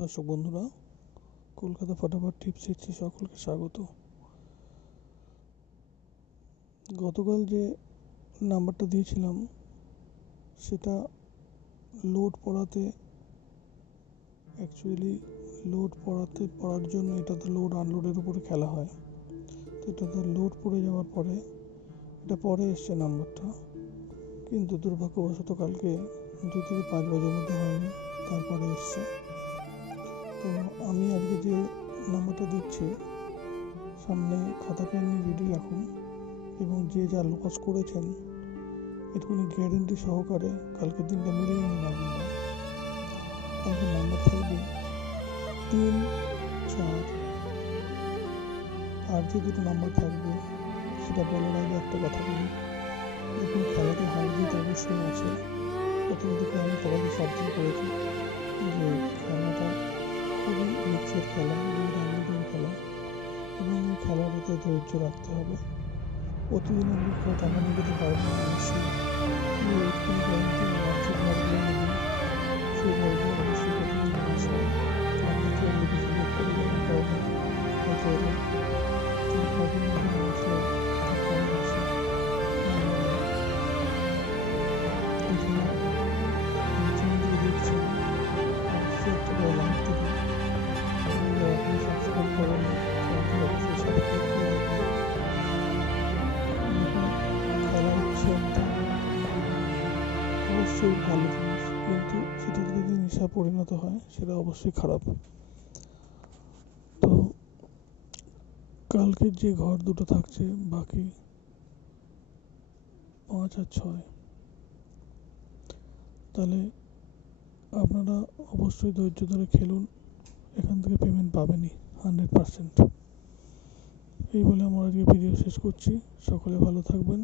দর্শক বন্ধুরা, কলকাতা ফটাফট টিপস দিচ্ছি সকলকে স্বাগত। গতকাল যে নাম্বারটা দিয়েছিলাম সেটা লোড পড়াতে পড়ার জন্য এটাতে লোড আনলোডের উপরে খেলা হয়। তো এটাতে লোড পড়ে যাওয়ার পরে এটা পরে এসছে নাম্বারটা, কিন্তু দুর্ভাগ্যবশত কালকে 2 থেকে 5 বাজের মধ্যে হয়নি, তারপরে এসছে। তো আমি আজকে যে নাম্বারটা দিচ্ছি, সামনে খাতা পেন নিয়ে রেডি রাখুন এবং যে যা লস করেছেন এটুকুনি গ্যারেন্টি সহকারে কালকের দিনটা মিলিয়ে নিন। আপনারা কালকে নাম্বার থাকবে 3, 4 আর যে দুটো নাম্বার থাকবে সেটা বলার আগে একটা কথা বলি। দেখুন, খেলাতে হার জিত অবশ্যই আছে। প্রথম দিকে আমি সবাইকে সাবধান করেছি যে খেলাটা খুবই রিস্কের খেলা, আনন্দের খেলা এবং এই খেলার হতে ধৈর্য রাখতে হবে। প্রতিদিন আমি টাকা নিয়ে যেতে পারবো না, অবশ্যই কোনো গ্যারান্টি আর্থিক ভাবগুলো নেই। সেই ভাবগুলো অবশ্যই প্রতিদিন আসে। আপনাকে অনেক সুযোগ করে দেওয়ার কারণে হয়তো তার ভাবের মধ্যে আসলে তার কমে আসে। দিকে দেখছেন অবশ্যই একটা লাইক দেবেন। আপনি সাবস্ক্রাইব করেন, অবশ্যই সাবস্ক্রাইব করে রাখবেন। খেলা হচ্ছে অবশ্যই ভালো জিনিস, কিন্তু সেটা যদি নেশা পরিণত হয় সেটা অবশ্যই খারাপ। তো কালকের যে ঘর দুটো থাকছে, বাকি 5 আর 6, তাহলে আপনারা অবশ্যই ধৈর্য ধরে খেলুন। এখান থেকে পেমেন্ট পাবেনই 100%। এই বলে আমার আজকে ভিডিও শেষ করছি। সকলে ভালো থাকবেন।